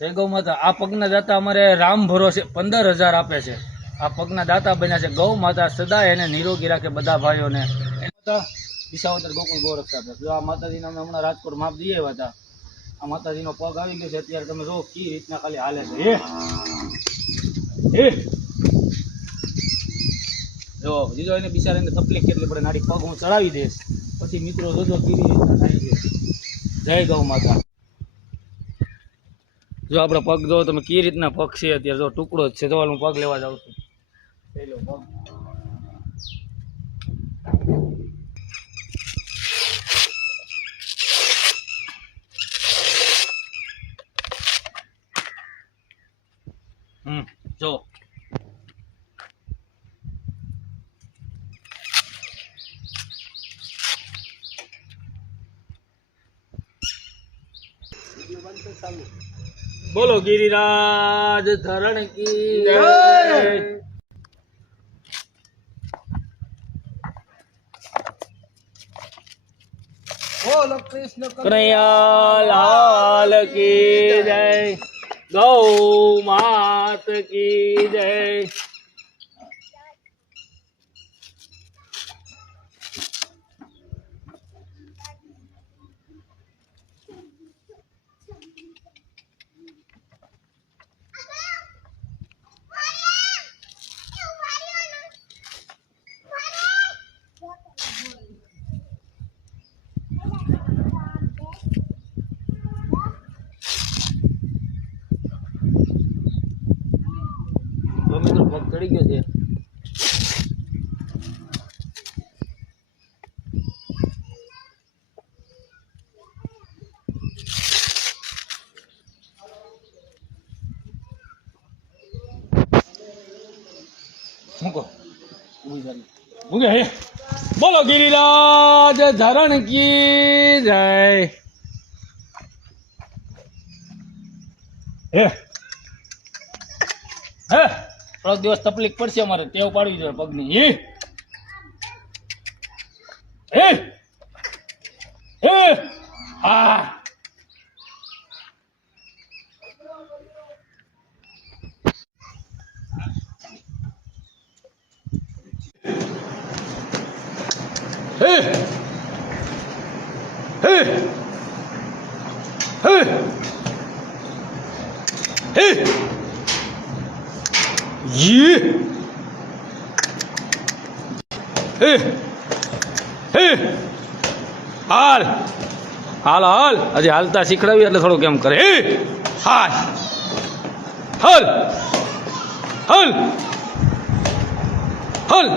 જય ગૌ માતા. આ પગના દાતા અમારે રામ ભરોસે 15,000 આપે છે. આ પગના દાતા બન્યા છે. ગૌ માતા સદાય એને નિરોગી રાખે બધા ભાઈઓને. વિસાવદર ગોકુળ ગોરક્ષા. જો આ માતાજીને અમે હમણાં રાજકોટ માપ દઈએ આવ્યા હતા. આ માતાજીનો પગ આવી ગયો છે અત્યારે. તમે જો કી રીતના ખાલી હાલે છે. જો બીજો એને બિચારાને તકલીફ કેટલી પડે. નાડી પગ હું ચડાવી દઈશ પછી મિત્રો જોજો કેવી રીતના થાય છે. જય ગૌ માતા. જો આપણે પગ જો તમે કઈ રીતના પગ છે અત્યારે. જો ટુકડો જ છે. જો હું પગ લેવા જાઉં છું. લઈ લો પગ. જો બોલો ગિરિરાજ ધરણ કી જય. બોલો કૃષ્ણ કનૈયા લાલ કી જય. ગૌ માત કી જય. મિત્રો પગ ચડી ગયો છે. બોલો ગિરિરાજ ધરણ કી જય. થોડોક દિવસ તકલીફ પડશે અમારે. ટેવ પાડવી જોઈએ પગની. હાલ હાલ હાલ હજી હાલતા શીખડાવી એટલે થોડુંક એમ કરે. હાલ હાલ હાલ હાલ